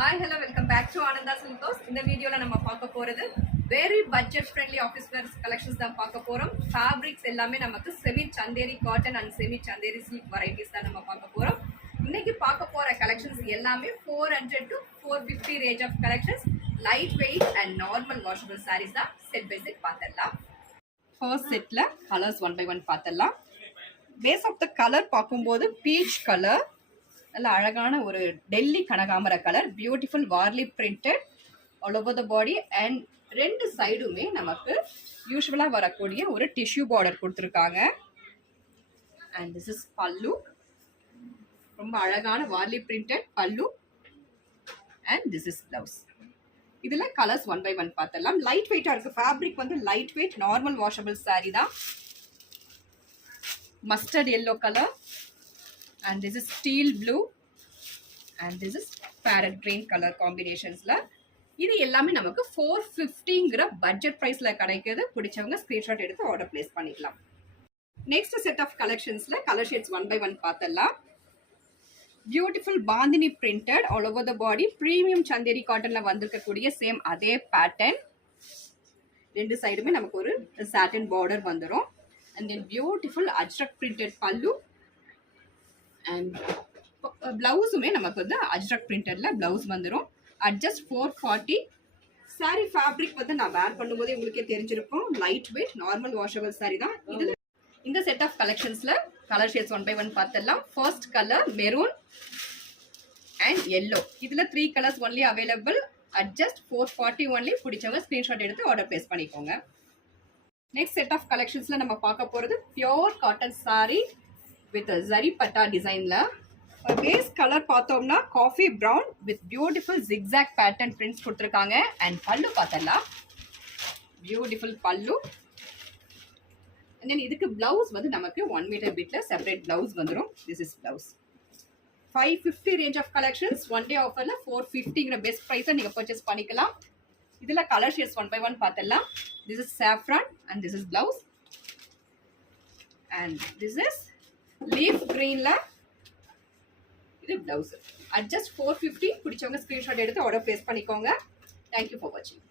Hi, hello, welcome back to Ananda Silkos. இந்த வீடியோல நம்ம பார்க்க போறது very budget friendly office wear collections தான் பார்க்க போறோம். Fabrics எல்லாமே நமக்கு semi chanderi cotton and semi chanderi silk varieties தான் நம்ம பார்க்க போறோம். இன்னைக்கு பார்க்க போற collections எல்லாமே 400 to 450 range of collections, light weight and normal washable sarees தான் set by set பார்த்தறலாம். First setல colors one by one பார்த்தறலாம். Base of the color பார்க்கும்போது peach color, நல்ல அழகான ஒரு டெல்லி கனகாமர கலர், beautiful Warli printed all over the body and ரெண்டு சைடுமே நமக்கு யூஸ்வலாக வரக்கூடிய ஒரு டிஷ்யூ பார்டர் கொடுத்துருக்காங்க. அண்ட் திஸ் இஸ் பல்லு, ரொம்ப அழகான Warli printed pallu and this is blouse. இதில் கலர்ஸ் ஒன் பை ஒன் பார்த்தலாம். லைட் வெயிட்டாக இருக்குது, ஃபேப்ரிக் வந்து light weight normal washable sari தான். Mustard yellow colour and this is steel blue and this is parrot green color combinations la. இது எல்லாமே நமக்கு 450ங்கற budget பிரைஸ்ல கிடைக்குது. பிடிச்சவங்க ஸ்கிரீன்ஷாட் எடுத்து ஆர்டர் பிளேஸ் பண்ணிக்கலாம். நெக்ஸ்ட் செட் ஆஃப் கலெக்ஷன்ஸ்ல colour shades one by one பார்த்தலாம். Beautiful bandhani printed all over the body, premium Chanderi காட்டன்ல வந்திருக்கக்கூடிய சேம் அதே பேட்டர்ன். ரெண்டு சைடுமே நமக்கு ஒரு சாட்டின் பார்டர் வந்துடும். and then beautiful ajrak printed pallu and பிளவுஸுமே நமக்கு வந்து அஜ்ரக் பிரிண்டட்ல பிளவுஸ் வந்துடும். அட்ஜஸ்ட் 440. சாரி ஃபேப்ரிக் வந்து நான் வேர் பண்ணும்போதே உங்களுக்கே தெரிஞ்சிருக்கும், light weight normal washable sari தான். இதில் இந்த செட் ஆஃப் கலெக்ஷன்ஸ்ல colour shades one by one பார்த்துடலாம். First colour maroon and yellow. இதில் 3 colours only available. Adjust 440 only. பிடிச்சவங்க ஸ்கிரீன்ஷாட் எடுத்து ஆர்டர் பிளேஸ் பண்ணிக்கோங்க. நெக்ஸ்ட் செட் ஆஃப் கலெக்ஷன்ஸ்ல நம்ம பார்க்க போகிறது pure cotton sari with zari patta டிசைன்ல. பேஸ் கலர் பார்த்தோம்னா coffee brown with beautiful zigzag pattern prints கொடுத்துருக்காங்க. அண்ட் பல்லு பார்த்தலாம், பியூட்டிஃபுல் பல்லு. அண்ட் தென் இதுக்கு பிளவுஸ் வந்து நமக்கு 1 மீட்டர் பிட்ல செப்பரேட் பிளவுஸ் வந்துடும். This is blouse. 550 range of collections. One day ஆஃபர்ல 450ங்கிற பெஸ்ட் ப்ரைஸை நீங்கள் பர்ச்சேஸ் பண்ணிக்கலாம். இதில் colour shades one by one பார்த்தலாம். This is saffron and this is blouse and this is leaf கிரீன்ல இது பிளவுஸ். அட்ஜஸ்ட் 450. பிடிச்சவங்க ஸ்கிரீன்ஷாட் எடுத்து ஆர்டர் பிளேஸ் பண்ணிக்கோங்க. தேங்க்யூ ஃபார் வாட்சிங்.